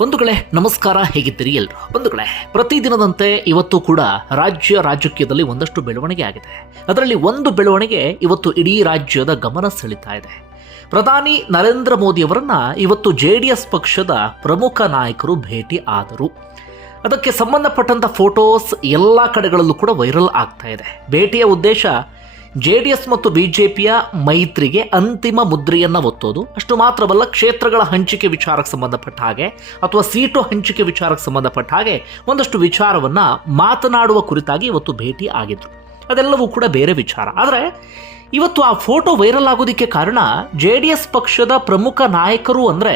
ಬಂಧುಗಳೇ, ನಮಸ್ಕಾರ, ಹೇಗಿದ್ದೀರಿ ಎಲ್ರು? ಬಂಧುಗಳೇ, ಪ್ರತಿದಿನದಂತೆ ಇವತ್ತು ಕೂಡ ರಾಜ್ಯ ರಾಜಕೀಯದಲ್ಲಿ ಒಂದಷ್ಟು ಬೆಳವಣಿಗೆ ಆಗಿದೆ. ಅದರಲ್ಲಿ ಒಂದು ಬೆಳವಣಿಗೆ ಇವತ್ತು ಇಡೀ ರಾಜ್ಯದ ಗಮನ ಸೆಳೀತಾ ಇದೆ. ಪ್ರಧಾನಿ ನರೇಂದ್ರ ಮೋದಿಯವರನ್ನ ಇವತ್ತು ಜೆ ಡಿ ಎಸ್ ಪಕ್ಷದ ಪ್ರಮುಖ ನಾಯಕರು ಭೇಟಿ ಆದರು. ಅದಕ್ಕೆ ಸಂಬಂಧಪಟ್ಟಂತ ಫೋಟೋಸ್ ಎಲ್ಲ ಕಡೆಗಳಲ್ಲೂ ಕೂಡ ವೈರಲ್ ಆಗ್ತಾ ಇದೆ. ಭೇಟಿಯ ಉದ್ದೇಶ ಜೆ ಡಿ ಎಸ್ ಮತ್ತು ಬಿಜೆಪಿಯ ಮೈತ್ರಿಗೆ ಅಂತಿಮ ಮುದ್ರೆಯನ್ನ ಒತ್ತೋದು. ಅಷ್ಟು ಮಾತ್ರವಲ್ಲ, ಕ್ಷೇತ್ರಗಳ ಹಂಚಿಕೆ ವಿಚಾರಕ್ಕೆ ಸಂಬಂಧಪಟ್ಟ ಹಾಗೆ ಅಥವಾ ಸೀಟು ಹಂಚಿಕೆ ವಿಚಾರಕ್ಕೆ ಸಂಬಂಧಪಟ್ಟ ಹಾಗೆ ಒಂದಷ್ಟು ವಿಚಾರವನ್ನ ಮಾತನಾಡುವ ಕುರಿತಾಗಿ ಇವತ್ತು ಭೇಟಿ ಆಗಿದ್ರು. ಅದೆಲ್ಲವೂ ಕೂಡ ಬೇರೆ ವಿಚಾರ. ಆದರೆ ಇವತ್ತು ಆ ಫೋಟೋ ವೈರಲ್ ಆಗೋದಕ್ಕೆ ಕಾರಣ ಜೆ ಡಿ ಎಸ್ ಪಕ್ಷದ ಪ್ರಮುಖ ನಾಯಕರು ಅಂದರೆ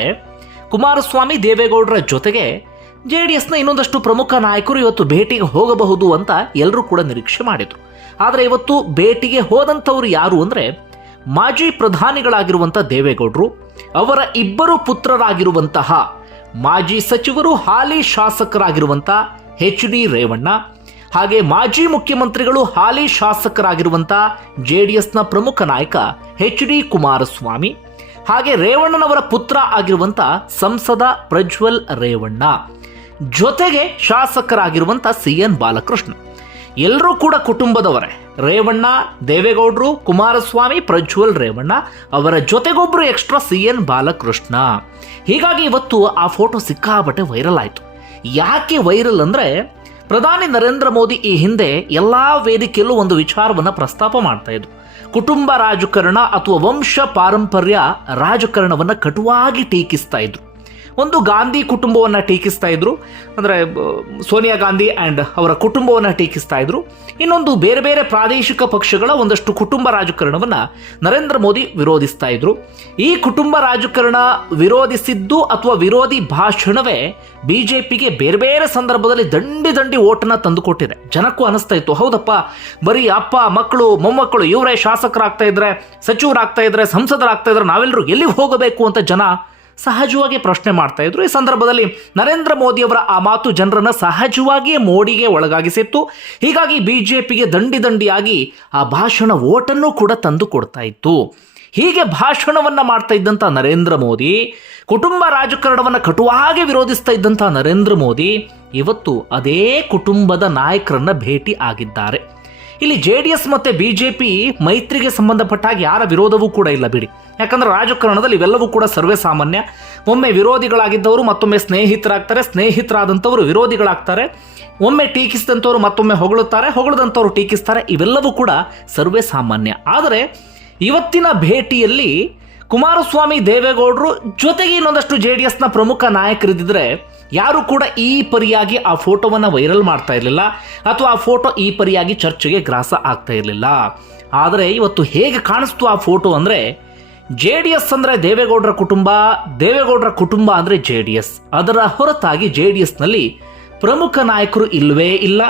ಕುಮಾರಸ್ವಾಮಿ ದೇವೇಗೌಡರ ಜೊತೆಗೆ ಜೆ ಡಿ ಎಸ್ನ ಇನ್ನೊಂದಷ್ಟು ಪ್ರಮುಖ ನಾಯಕರು ಇವತ್ತು ಭೇಟಿಗೆ ಹೋಗಬಹುದು ಅಂತ ಎಲ್ಲರೂ ಕೂಡ ನಿರೀಕ್ಷೆ ಮಾಡಿದರು. ಆದರೆ ಇವತ್ತು ಭೇಟಿಗೆ ಹೋದಂಥವ್ರು ಯಾರು ಅಂದರೆ ಮಾಜಿ ಪ್ರಧಾನಿಗಳಾಗಿರುವಂಥ ದೇವೇಗೌಡರು, ಅವರ ಇಬ್ಬರು ಪುತ್ರರಾಗಿರುವಂತಹ ಮಾಜಿ ಸಚಿವರು ಹಾಲಿ ಶಾಸಕರಾಗಿರುವಂಥ ಎಚ್ ಡಿ ರೇವಣ್ಣ, ಹಾಗೆ ಮಾಜಿ ಮುಖ್ಯಮಂತ್ರಿಗಳು ಹಾಲಿ ಶಾಸಕರಾಗಿರುವಂಥ ಜೆ ಡಿ ಎಸ್ನ ಪ್ರಮುಖ ನಾಯಕ ಎಚ್ ಡಿ ಕುಮಾರಸ್ವಾಮಿ, ಹಾಗೆ ರೇವಣ್ಣನವರ ಪುತ್ರ ಆಗಿರುವಂಥ ಸಂಸದ ಪ್ರಜ್ವಲ್ ರೇವಣ್ಣ. ಜೊತೆಗೆ ಶಾಸಕರಾಗಿರುವಂಥ ಸಿ ಎನ್ ಬಾಲಕೃಷ್ಣ. ಎಲ್ಲರೂ ಕೂಡ ಕುಟುಂಬದವರೇ. ರೇವಣ್ಣ, ದೇವೇಗೌಡರು, ಕುಮಾರಸ್ವಾಮಿ, ಪ್ರಜ್ವಲ್ ರೇವಣ್ಣ ಅವರ ಜೊತೆಗೊಬ್ಬರು ಎಕ್ಸ್ಟ್ರಾ ಸಿ ಎನ್ ಬಾಲಕೃಷ್ಣ. ಹೀಗಾಗಿ ಇವತ್ತು ಆ ಫೋಟೋ ಸಿಕ್ಕಾಬಟ್ಟೆ ವೈರಲ್ ಆಯಿತು. ಯಾಕೆ ವೈರಲ್ ಅಂದರೆ ಪ್ರಧಾನಿ ನರೇಂದ್ರ ಮೋದಿ ಈ ಹಿಂದೆ ಎಲ್ಲ ವೇದಿಕೆಯಲ್ಲೂ ಒಂದು ವಿಚಾರವನ್ನು ಪ್ರಸ್ತಾಪ ಮಾಡ್ತಾ ಇದ್ರು. ಕುಟುಂಬ ರಾಜಕಾರಣ ಅಥವಾ ವಂಶ ಪಾರಂಪರ್ಯ ರಾಜಕಾರಣವನ್ನು ಕಟುವಾಗಿ ಟೀಕಿಸ್ತಾ ಇದ್ರು. ಒಂದು ಗಾಂಧಿ ಕುಟುಂಬವನ್ನು ಟೀಕಿಸ್ತಾ ಇದ್ರು. ಅಂದರೆ ಸೋನಿಯಾ ಗಾಂಧಿ ಆ್ಯಂಡ್ ಅವರ ಕುಟುಂಬವನ್ನು ಟೀಕಿಸ್ತಾ ಇದ್ರು. ಇನ್ನೊಂದು ಬೇರೆ ಬೇರೆ ಪ್ರಾದೇಶಿಕ ಪಕ್ಷಗಳ ಒಂದಷ್ಟು ಕುಟುಂಬ ರಾಜಕಾರಣವನ್ನು ನರೇಂದ್ರ ಮೋದಿ ವಿರೋಧಿಸ್ತಾ ಇದ್ರು. ಈ ಕುಟುಂಬ ರಾಜಕಾರಣ ವಿರೋಧಿಸಿದ್ದು ಅಥವಾ ವಿರೋಧಿ ಭಾಷಣವೇ ಬಿಜೆಪಿಗೆ ಬೇರೆ ಬೇರೆ ಸಂದರ್ಭದಲ್ಲಿ ದಂಡಿ ದಂಡಿ ಓಟನ್ನು ತಂದುಕೊಟ್ಟಿದೆ. ಜನಕ್ಕೂ ಅನಿಸ್ತಾ ಇತ್ತು, ಹೌದಪ್ಪ, ಬರೀ ಅಪ್ಪ, ಮಕ್ಕಳು, ಮೊಮ್ಮಕ್ಕಳು, ಇವರೇ ಶಾಸಕರಾಗ್ತಾ ಇದ್ರೆ, ಸಚಿವರಾಗ್ತಾ ಇದ್ರೆ, ಸಂಸದರಾಗ್ತಾ ಇದ್ರೆ ನಾವೆಲ್ಲರೂ ಎಲ್ಲಿಗೆ ಹೋಗಬೇಕು ಅಂತ ಜನ ಸಹಜವಾಗಿ ಪ್ರಶ್ನೆ ಮಾಡ್ತಾ ಇದ್ರು. ಈ ಸಂದರ್ಭದಲ್ಲಿ ನರೇಂದ್ರ ಮೋದಿಯವರ ಆ ಮಾತು ಜನರನ್ನು ಸಹಜವಾಗಿಯೇ ಮೋಡಿಗೆ ಒಳಗಾಗಿಸಿತ್ತು. ಹೀಗಾಗಿ ಬಿಜೆಪಿಗೆ ದಂಡಿ ದಂಡಿಯಾಗಿ ಆ ಭಾಷಣ ಓಟನ್ನು ಕೂಡ ತಂದು ಕೊಡ್ತಾ ಇತ್ತು. ಹೀಗೆ ಭಾಷಣವನ್ನು ಮಾಡ್ತಾ ಇದ್ದಂಥ ನರೇಂದ್ರ ಮೋದಿ, ಕುಟುಂಬ ರಾಜಕಾರಣವನ್ನು ಕಟುವಾಗಿ ವಿರೋಧಿಸ್ತಾ ಇದ್ದಂಥ ನರೇಂದ್ರ ಮೋದಿ, ಇವತ್ತು ಅದೇ ಕುಟುಂಬದ ನಾಯಕರನ್ನು ಭೇಟಿ ಆಗಿದ್ದಾರೆ. ಇಲ್ಲಿ ಜೆ ಡಿ ಎಸ್ ಮತ್ತೆ ಬಿಜೆಪಿ ಮೈತ್ರಿಗೆ ಸಂಬಂಧಪಟ್ಟ ಹಾಗೆ ಯಾರ ವಿರೋಧವೂ ಕೂಡ ಇಲ್ಲ ಬಿಡಿ. ಯಾಕಂದ್ರೆ ರಾಜಕಾರಣದಲ್ಲಿ ಇವೆಲ್ಲವೂ ಕೂಡ ಸರ್ವೇ ಸಾಮಾನ್ಯ. ಒಮ್ಮೆ ವಿರೋಧಿಗಳಾಗಿದ್ದವರು ಮತ್ತೊಮ್ಮೆ ಸ್ನೇಹಿತರಾಗ್ತಾರೆ. ಸ್ನೇಹಿತರಾದಂಥವರು ವಿರೋಧಿಗಳಾಗ್ತಾರೆ. ಒಮ್ಮೆ ಟೀಕಿಸಿದಂಥವ್ರು ಮತ್ತೊಮ್ಮೆ ಹೊಗಳುತ್ತಾರೆ. ಹೊಗಳದಂಥವ್ರು ಟೀಕಿಸ್ತಾರೆ. ಇವೆಲ್ಲವೂ ಕೂಡ ಸರ್ವೇ ಸಾಮಾನ್ಯ. ಆದರೆ ಇವತ್ತಿನ ಭೇಟಿಯಲ್ಲಿ ಕುಮಾರಸ್ವಾಮಿ ದೇವೇಗೌಡರು ಜೊತೆಗೆ ಇನ್ನೊಂದಷ್ಟು ಜೆ ಡಿ ಎಸ್ನ ಪ್ರಮುಖ ನಾಯಕರಿದ್ದರೆ ಯಾರು ಕೂಡ ಈ ಪರಿಯಾಗಿ ಆ ಫೋಟೋವನ್ನು ವೈರಲ್ ಮಾಡ್ತಾ ಇರಲಿಲ್ಲ ಅಥವಾ ಆ ಫೋಟೋ ಈ ಪರಿಯಾಗಿ ಚರ್ಚೆಗೆ ಗ್ರಾಸ ಆಗ್ತಾ ಇರಲಿಲ್ಲ. ಆದರೆ ಇವತ್ತು ಹೇಗೆ ಕಾಣಿಸ್ತು ಆ ಫೋಟೋ ಅಂದರೆ ಜೆ ಡಿ ಎಸ್ ಅಂದರೆ ದೇವೇಗೌಡರ ಕುಟುಂಬ ದೇವೇಗೌಡರ ಕುಟುಂಬ ಅಂದರೆ ಜೆ ಡಿ ಎಸ್ ಅದರ ಹೊರತಾಗಿ ಜೆ ಡಿ ಎಸ್ನಲ್ಲಿ ಪ್ರಮುಖ ನಾಯಕರು ಇಲ್ಲವೇ ಇಲ್ಲ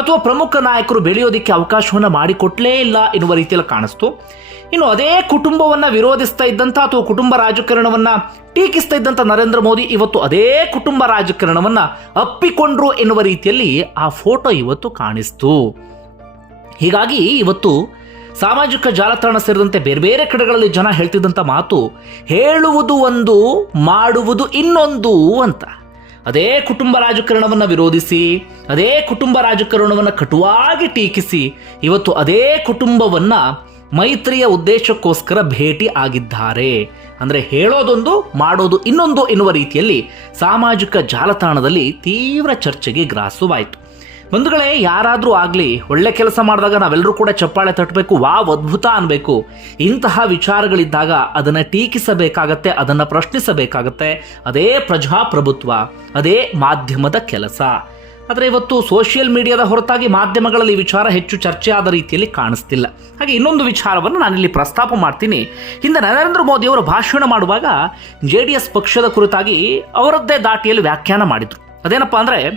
ಅಥವಾ ಪ್ರಮುಖ ನಾಯಕರು ಬೆಳೆಯೋದಕ್ಕೆ ಅವಕಾಶವನ್ನು ಮಾಡಿಕೊಟ್ಲೇ ಇಲ್ಲ ಎನ್ನುವ ರೀತಿಯಲ್ಲಿ ಕಾಣಿಸ್ತು. ಇನ್ನು ಅದೇ ಕುಟುಂಬವನ್ನ ವಿರೋಧಿಸ್ತಾ ಇದ್ದಂಥ ಅಥವಾ ಕುಟುಂಬ ರಾಜಕಾರಣವನ್ನು ಟೀಕಿಸ್ತಾ ಇದ್ದಂಥ ನರೇಂದ್ರ ಮೋದಿ ಇವತ್ತು ಅದೇ ಕುಟುಂಬ ರಾಜಕಾರಣವನ್ನು ಅಪ್ಪಿಕೊಂಡ್ರು ಎನ್ನುವ ರೀತಿಯಲ್ಲಿ ಆ ಫೋಟೋ ಇವತ್ತು ಕಾಣಿಸ್ತು. ಹೀಗಾಗಿ ಇವತ್ತು ಸಾಮಾಜಿಕ ಜಾಲತಾಣ ಸೇರಿದಂತೆ ಬೇರೆ ಬೇರೆ ಕಡೆಗಳಲ್ಲಿ ಜನ ಹೇಳ್ತಿದ್ದಂಥ ಮಾತು ಹೇಳುವುದು ಒಂದು, ಮಾಡುವುದು ಇನ್ನೊಂದು ಅಂತ. ಅದೇ ಕುಟುಂಬ ರಾಜಕಾರಣವನ್ನು ವಿರೋಧಿಸಿ, ಅದೇ ಕುಟುಂಬ ರಾಜಕಾರಣವನ್ನು ಕಟುವಾಗಿ ಟೀಕಿಸಿ, ಇವತ್ತು ಅದೇ ಕುಟುಂಬವನ್ನ ಮೈತ್ರಿಯ ಉದ್ದೇಶಕ್ಕೋಸ್ಕರ ಭೇಟಿ ಆಗಿದ್ದಾರೆ. ಅಂದರೆ ಹೇಳೋದೊಂದು, ಮಾಡೋದು ಇನ್ನೊಂದು ಎನ್ನುವ ರೀತಿಯಲ್ಲಿ ಸಾಮಾಜಿಕ ಜಾಲತಾಣದಲ್ಲಿ ತೀವ್ರ ಚರ್ಚೆಗೆ ಗ್ರಾಸವಾಯಿತು. ಬಂಧುಗಳೇ, ಯಾರಾದರೂ ಆಗಲಿ, ಒಳ್ಳೆ ಕೆಲಸ ಮಾಡಿದಾಗ ನಾವೆಲ್ಲರೂ ಕೂಡ ಚಪ್ಪಾಳೆ ತಟ್ಟಬೇಕು ವಾವ್, ಅದ್ಭುತ ಅನ್ಬೇಕು. ಇಂತಹ ವಿಚಾರಗಳಿದ್ದಾಗ ಅದನ್ನು ಟೀಕಿಸಬೇಕಾಗತ್ತೆ, ಅದನ್ನು ಪ್ರಶ್ನಿಸಬೇಕಾಗತ್ತೆ. ಅದೇ ಪ್ರಜಾಪ್ರಭುತ್ವ, ಅದೇ ಮಾಧ್ಯಮದ ಕೆಲಸ. ಆದರೆ ಇವತ್ತು ಸೋಷಿಯಲ್ ಮೀಡಿಯಾದ ಹೊರತಾಗಿ ಮಾಧ್ಯಮಗಳಲ್ಲಿ ವಿಚಾರ ಹೆಚ್ಚು ಚರ್ಚೆ ಆದ ರೀತಿಯಲ್ಲಿ ಕಾಣಿಸ್ತಿಲ್ಲ. ಹಾಗೆ ಇನ್ನೊಂದು ವಿಚಾರವನ್ನು ನಾನಿಲ್ಲಿ ಪ್ರಸ್ತಾಪ ಮಾಡ್ತೀನಿ. ಹಿಂದೆ ನರೇಂದ್ರ ಮೋದಿ ಅವರು ಭಾಷಣ ಮಾಡುವಾಗ ಜೆ ಡಿ ಎಸ್ ಪಕ್ಷದ ಕುರಿತಾಗಿ ಅವರದ್ದೇ ದಾಟಿಯಲ್ಲಿ ವ್ಯಾಖ್ಯಾನ ಮಾಡಿದರು. ಅದೇನಪ್ಪ ಅಂದರೆ,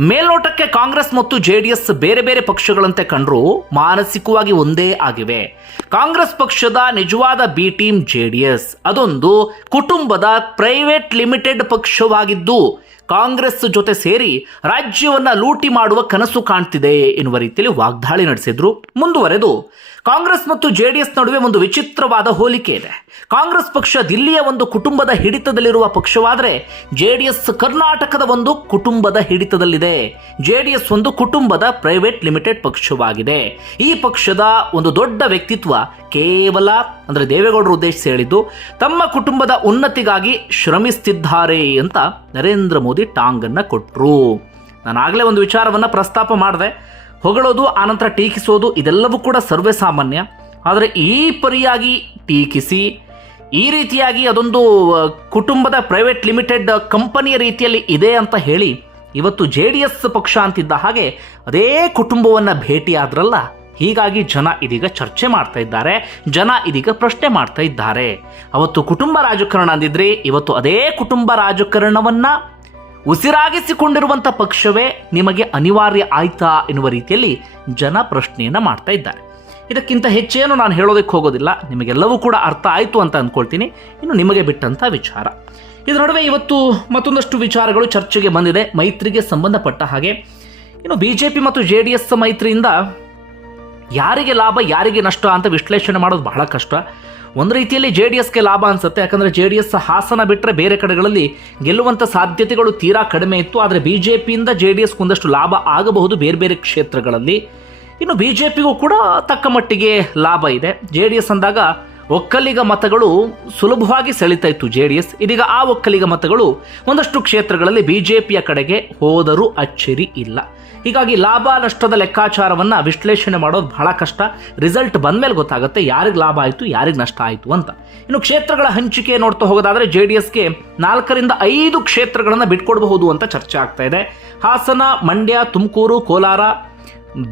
ಮೇಲ್ನೋಟಕ್ಕೆ ಕಾಂಗ್ರೆಸ್ ಮತ್ತು ಜೆ ಡಿ ಎಸ್ ಬೇರೆ ಬೇರೆ ಪಕ್ಷಗಳಂತೆ ಕಂಡರೂ ಮಾನಸಿಕವಾಗಿ ಒಂದೇ ಆಗಿವೆ. ಕಾಂಗ್ರೆಸ್ ಪಕ್ಷದ ನಿಜವಾದ B team J D S. ಅದೊಂದು ಕುಟುಂಬದ ಪ್ರೈವೇಟ್ ಲಿಮಿಟೆಡ್ ಪಕ್ಷವಾಗಿದ್ದು ಕಾಂಗ್ರೆಸ್ ಜೊತೆ ಸೇರಿ ರಾಜ್ಯವನ್ನ ಲೂಟಿ ಮಾಡುವ ಕನಸು ಕಾಣ್ತಿದೆ ಎನ್ನುವ ರೀತಿಯಲ್ಲಿ ವಾಗ್ದಾಳಿ ನಡೆಸಿದ್ರು, ಮುಂದುವರೆದು ಕಾಂಗ್ರೆಸ್ ಮತ್ತು ಜೆಡಿಎಸ್ ನಡುವೆ ಒಂದು ವಿಚಿತ್ರವಾದ ಹೋಲಿಕೆ ಇದೆ. ಕಾಂಗ್ರೆಸ್ ಪಕ್ಷ ದಿಲ್ಲಿಯ ಒಂದು ಕುಟುಂಬದ ಹಿಡಿತದಲ್ಲಿರುವ ಪಕ್ಷವಾದರೆ ಜೆಡಿಎಸ್ ಕರ್ನಾಟಕದ ಒಂದು ಕುಟುಂಬದ ಹಿಡಿತದಲ್ಲಿದೆ. ಜೆಡಿಎಸ್ ಒಂದು ಕುಟುಂಬದ ಪ್ರೈವೇಟ್ ಲಿಮಿಟೆಡ್ ಪಕ್ಷವಾಗಿದೆ. ಈ ಪಕ್ಷದ ಒಂದು ದೊಡ್ಡ ವ್ಯಕ್ತಿತ್ವ ಕೇವಲ ಅಂದರೆ ದೇವೇಗೌಡರು ಉದ್ದೇಶಿಸಿ ಹೇಳಿದ್ದು, ತಮ್ಮ ಕುಟುಂಬದ ಉನ್ನತಿಗಾಗಿ ಶ್ರಮಿಸುತ್ತಿದ್ದಾರೆ ಅಂತ ನರೇಂದ್ರ ಮೋದಿ ಟಾಂಗನ್ನು ಕೊಟ್ಟರು ನಾನು ಆಗಲೇ ಒಂದು ವಿಚಾರವನ್ನು ಪ್ರಸ್ತಾಪ ಮಾಡಿದೆ. ಹೊಗಳೋದು ಆನಂತರ ಟೀಕಿಸೋದು, ಇದೆಲ್ಲವೂ ಕೂಡ ಸರ್ವೇ ಸಾಮಾನ್ಯ. ಆದರೆ ಈ ಪರಿಯಾಗಿ ಟೀಕಿಸಿ, ಈ ರೀತಿಯಾಗಿ ಅದೊಂದು ಕುಟುಂಬದ ಪ್ರೈವೇಟ್ ಲಿಮಿಟೆಡ್ ಕಂಪನಿಯ ರೀತಿಯಲ್ಲಿ ಇದೆ ಅಂತ ಹೇಳಿ, ಇವತ್ತು ಜೆ ಡಿ ಎಸ್ ಪಕ್ಷ ಅಂತಿದ್ದ ಹಾಗೆ ಅದೇ ಕುಟುಂಬವನ್ನು ಭೇಟಿಯಾದ್ರಲ್ಲ ಹೀಗಾಗಿ ಜನ ಇದೀಗ ಚರ್ಚೆ ಮಾಡ್ತಾ ಇದ್ದಾರೆ, ಜನ ಇದೀಗ ಪ್ರಶ್ನೆ ಮಾಡ್ತಾ ಇದ್ದಾರೆ. ಅವತ್ತು ಕುಟುಂಬ ರಾಜಕಾರಣ ಅಂದಿದ್ರಿ, ಇವತ್ತು ಅದೇ ಕುಟುಂಬ ರಾಜಕಾರಣವನ್ನ ಉಸಿರಾಗಿಸಿಕೊಂಡಿರುವಂಥ ಪಕ್ಷವೇ ನಿಮಗೆ ಅನಿವಾರ್ಯ ಆಯ್ತಾ ಎನ್ನುವ ರೀತಿಯಲ್ಲಿ ಜನ ಪ್ರಶ್ನೆಯನ್ನು ಮಾಡ್ತಾ ಇದ್ದಾರೆ. ಇದಕ್ಕಿಂತ ಹೆಚ್ಚೇನು ನಾನು ಹೇಳೋದಕ್ಕೆ ಹೋಗೋದಿಲ್ಲ. ನಿಮಗೆಲ್ಲವೂ ಕೂಡ ಅರ್ಥ ಆಯಿತು ಅಂತ ಅಂದ್ಕೊಳ್ತೀನಿ ಇನ್ನು ನಿಮಗೆ ಬಿಟ್ಟಂಥ ವಿಚಾರ. ಇದರ ನಡುವೆ ಇವತ್ತು ಮತ್ತೊಂದಷ್ಟು ವಿಚಾರಗಳು ಚರ್ಚೆಗೆ ಬಂದಿದೆ. ಮೈತ್ರಿಗೆ ಸಂಬಂಧಪಟ್ಟ ಹಾಗೆ. ಇನ್ನು ಬಿ ಜೆ ಪಿ ಮತ್ತು ಜೆ ಡಿ ಎಸ್ ಮೈತ್ರಿಯಿಂದ ಯಾರಿಗೆ ಲಾಭ, ಯಾರಿಗೆ ನಷ್ಟ ಅಂತ ವಿಶ್ಲೇಷಣೆ ಮಾಡೋದು ಬಹಳ ಕಷ್ಟ. ಒಂದು ರೀತಿಯಲ್ಲಿ ಜೆ ಡಿ ಎಸ್ಗೆ ಲಾಭ ಅನ್ಸುತ್ತೆ. ಯಾಕಂದರೆ ಜೆ ಡಿ ಎಸ್ ಹಾಸನ ಬಿಟ್ಟರೆ ಬೇರೆ ಕಡೆಗಳಲ್ಲಿ ಗೆಲ್ಲುವಂಥ ಸಾಧ್ಯತೆಗಳು ತೀರಾ ಕಡಿಮೆ ಇತ್ತು. ಆದರೆ ಬಿ ಜೆ ಪಿಯಿಂದ ಜೆ ಡಿ ಎಸ್ಗೆ ಒಂದಷ್ಟು ಲಾಭ ಆಗಬಹುದು ಬೇರೆ ಬೇರೆ ಕ್ಷೇತ್ರಗಳಲ್ಲಿ. ಇನ್ನು ಬಿ ಜೆ ಪಿಗೂ ಕೂಡ ತಕ್ಕ ಮಟ್ಟಿಗೆ ಲಾಭ ಇದೆ. ಜೆ ಡಿ ಎಸ್ ಅಂದಾಗ ಒಕ್ಕಲಿಗ ಮತಗಳು ಸುಲಭವಾಗಿ ಸೆಳೀತಾ ಇತ್ತು ಜೆ ಡಿ ಎಸ್ ಇದೀಗ ಆ ಒಕ್ಕಲಿಗ ಮತಗಳು ಒಂದಷ್ಟು ಕ್ಷೇತ್ರಗಳಲ್ಲಿ ಬಿ ಜೆ ಪಿಯ ಕಡೆಗೆ ಹೋದರೂ ಅಚ್ಚರಿ ಇಲ್ಲ. ಹೀಗಾಗಿ ಲಾಭ ನಷ್ಟದ ಲೆಕ್ಕಾಚಾರವನ್ನು ವಿಶ್ಲೇಷಣೆ ಮಾಡೋದು ಬಹಳ ಕಷ್ಟ. ರಿಸಲ್ಟ್ ಬಂದಮೇಲೆ ಗೊತ್ತಾಗುತ್ತೆ ಯಾರಿಗೆ ಲಾಭ ಆಯಿತು, ಯಾರಿಗೆ ನಷ್ಟ ಆಯಿತು ಅಂತ. ಇನ್ನು ಕ್ಷೇತ್ರಗಳ ಹಂಚಿಕೆ ನೋಡ್ತಾ ಹೋಗೋದಾದರೆ ಜೆ ಡಿ ಎಸ್ಗೆ ನಾಲ್ಕರಿಂದ ಐದು ಕ್ಷೇತ್ರಗಳನ್ನು ಬಿಟ್ಕೊಡಬಹುದು ಅಂತ ಚರ್ಚೆ ಆಗ್ತಾ ಇದೆ. ಹಾಸನ, ಮಂಡ್ಯ, ತುಮಕೂರು, ಕೋಲಾರ,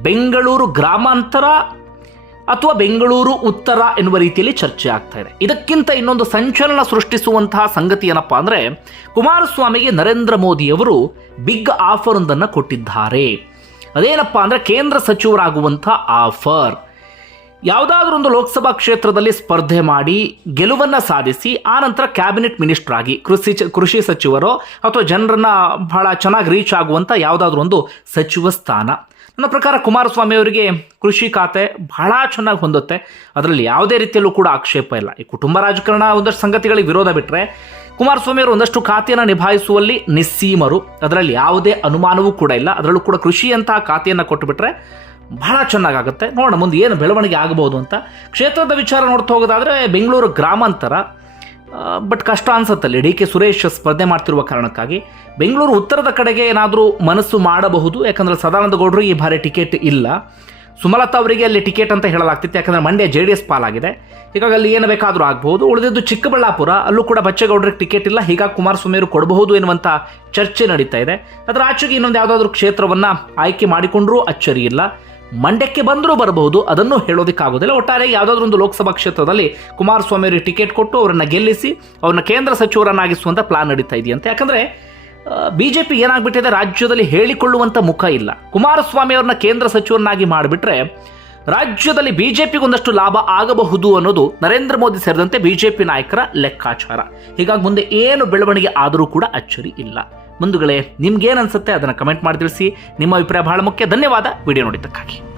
ಬೆಂಗಳೂರು ಗ್ರಾಮಾಂತರ ಅಥವಾ ಬೆಂಗಳೂರು, ಉತ್ತರ ಎನ್ನುವ ರೀತಿಯಲ್ಲಿ ಚರ್ಚೆ ಆಗ್ತಾ ಇದೆ. ಇದಕ್ಕಿಂತ ಇನ್ನೊಂದು ಸಂಚಲನ ಸೃಷ್ಟಿಸುವಂತಹ ಸಂಗತಿ ಏನಪ್ಪ ಅಂದರೆ, ಕುಮಾರಸ್ವಾಮಿಗೆ ನರೇಂದ್ರ ಮೋದಿಯವರು ಬಿಗ್ ಆಫರ್ ಒಂದನ್ನು ಕೊಟ್ಟಿದ್ದಾರೆ. ಅದೇನಪ್ಪ ಅಂದರೆ, ಕೇಂದ್ರ ಸಚಿವರಾಗುವಂಥ ಆಫರ್. ಯಾವುದಾದ್ರೂ ಒಂದು ಲೋಕಸಭಾ ಕ್ಷೇತ್ರದಲ್ಲಿ ಸ್ಪರ್ಧೆ ಮಾಡಿ ಗೆಲುವನ್ನು ಸಾಧಿಸಿ ಆನಂತರ ನಂತರ ಕ್ಯಾಬಿನೆಟ್ ಮಿನಿಸ್ಟರ್ ಆಗಿ ಕೃಷಿ ಕೃಷಿ ಸಚಿವರೋ ಅಥವಾ ಜನರನ್ನ ಬಹಳ ಚೆನ್ನಾಗಿ ರೀಚ್ ಆಗುವಂಥ ಯಾವುದಾದ್ರೂ ಒಂದು ಸಚಿವ ಸ್ಥಾನ. ನನ್ನ ಪ್ರಕಾರ ಕುಮಾರಸ್ವಾಮಿ ಅವರಿಗೆ ಕೃಷಿ ಖಾತೆ ಬಹಳ ಚೆನ್ನಾಗಿ ಹೊಂದುತ್ತೆ. ಅದರಲ್ಲಿ ಯಾವುದೇ ರೀತಿಯಲ್ಲೂ ಕೂಡ ಆಕ್ಷೇಪ ಇಲ್ಲ. ಈ ಕುಟುಂಬ ರಾಜಕಾರಣ ಒಂದಷ್ಟು ಸಂಗತಿಗಳಿಗೆ ವಿರೋಧ ಬಿಟ್ಟರೆ ಕುಮಾರಸ್ವಾಮಿ ಅವರು ಒಂದಷ್ಟು ಖಾತೆಯನ್ನು ನಿಭಾಯಿಸುವಲ್ಲಿ ನಿಸ್ಸೀಮರು. ಅದರಲ್ಲಿ ಯಾವುದೇ ಅನುಮಾನವೂ ಕೂಡ ಇಲ್ಲ. ಅದರಲ್ಲೂ ಕೂಡ ಕೃಷಿ ಅಂತಹ ಖಾತೆಯನ್ನು ಕೊಟ್ಟುಬಿಟ್ರೆ ಬಹಳ ಚೆನ್ನಾಗಾಗುತ್ತೆ. ನೋಡೋಣ ಮುಂದೆ ಏನು ಬೆಳವಣಿಗೆ ಆಗಬಹುದು ಅಂತ. ಕ್ಷೇತ್ರದ ವಿಚಾರ ನೋಡ್ತಾ ಹೋಗೋದಾದರೆ ಬೆಂಗಳೂರು ಗ್ರಾಮಾಂತರ. ಬಟ್ ಕಷ್ಟ ಅನ್ಸುತ್ತಲ್ಲಿ. ಡಿ ಕೆ ಸುರೇಶ್ ಸ್ಪರ್ಧೆ ಮಾಡ್ತಿರುವ ಕಾರಣಕ್ಕಾಗಿ ಬೆಂಗಳೂರು ಉತ್ತರದ ಕಡೆಗೆ ಏನಾದರೂ ಮನಸ್ಸು ಮಾಡಬಹುದು. ಯಾಕಂದರೆ ಸದಾನಂದ ಗೌಡರು ಈ ಬಾರಿ ಟಿಕೆಟ್ ಇಲ್ಲ. ಸುಮಲತಾ ಅವರಿಗೆ ಅಲ್ಲಿ ಟಿಕೆಟ್ ಅಂತ ಹೇಳಲಾಗ್ತಿತ್ತು. ಯಾಕಂದರೆ ಮಂಡ್ಯ ಜೆ ಡಿ ಎಸ್ ಪಾಲಾಗಿದೆ. ಹೀಗಾಗಿ ಅಲ್ಲಿ ಏನು ಬೇಕಾದರೂ ಆಗ್ಬಹುದು. ಉಳಿದಿದ್ದು ಚಿಕ್ಕಬಳ್ಳಾಪುರ. ಅಲ್ಲೂ ಕೂಡ ಬಚ್ಚೇಗೌಡರಿಗೆ ಟಿಕೆಟ್ ಇಲ್ಲ. ಹೀಗಾಗಿ ಕುಮಾರಸ್ವಾಮಿ ಅವರು ಕೊಡಬಹುದು ಎನ್ನುವಂಥ ಚರ್ಚೆ ನಡೀತಾ ಇದೆ. ಅದರ ಆಚೆಗೆ ಇನ್ನೊಂದು ಯಾವುದಾದ್ರೂ ಕ್ಷೇತ್ರವನ್ನು ಆಯ್ಕೆ ಮಾಡಿಕೊಂಡರೂ ಅಚ್ಚರಿ ಇಲ್ಲ ಮಂಡ್ಯಕ್ಕೆ ಬಂದರೂ ಬರಬಹುದು, ಅದನ್ನು ಹೇಳೋದಕ್ಕಾಗೋದಿಲ್ಲ. ಒಟ್ಟಾರೆ ಯಾವುದಾದ್ರೂ ಒಂದು ಲೋಕಸಭಾ ಕ್ಷೇತ್ರದಲ್ಲಿ ಕುಮಾರಸ್ವಾಮಿ ಅವರಿಗೆ ಟಿಕೆಟ್ ಕೊಟ್ಟು ಅವರನ್ನು ಗೆಲ್ಲಿಸಿ ಅವ್ರನ್ನ ಕೇಂದ್ರ ಸಚಿವರನ್ನಾಗಿಸುವಂಥ ಪ್ಲಾನ್ ನಡೀತಾ ಇದೆಯಂತೆ. ಯಾಕಂದರೆ ಬಿ ಜೆ ಪಿ ಏನಾಗ್ಬಿಟ್ಟಿದೆ, ರಾಜ್ಯದಲ್ಲಿ ಹೇಳಿಕೊಳ್ಳುವಂಥ ಮುಖ ಇಲ್ಲ. ಕುಮಾರಸ್ವಾಮಿ ಅವ್ರನ್ನ ಕೇಂದ್ರ ಸಚಿವರನ್ನಾಗಿ ಮಾಡಿಬಿಟ್ರೆ ರಾಜ್ಯದಲ್ಲಿ ಬಿ ಜೆ ಪಿಗೊಂದಷ್ಟು ಲಾಭ ಆಗಬಹುದು ಅನ್ನೋದು ನರೇಂದ್ರ ಮೋದಿ ಸೇರಿದಂತೆ ಬಿಜೆಪಿ ನಾಯಕರ ಲೆಕ್ಕಾಚಾರ. ಹೀಗಾಗಿ ಮುಂದೆ ಏನು ಬೆಳವಣಿಗೆ ಆದರೂ ಕೂಡ ಅಚ್ಚರಿ ಇಲ್ಲ. ಬಂಧುಗಳೇ ನಿಮ್ಗೇನು ಅನ್ಸುತ್ತೆ ಅದನ್ನು ಕಮೆಂಟ್ ಮಾಡಿ ತಿಳಿಸಿ. ನಿಮ್ಮ ಅಭಿಪ್ರಾಯ ಬಹಳ ಮುಖ್ಯ. ಧನ್ಯವಾದ. ವಿಡಿಯೋ ನೋಡಿದ್ದಕ್ಕಾಗಿ.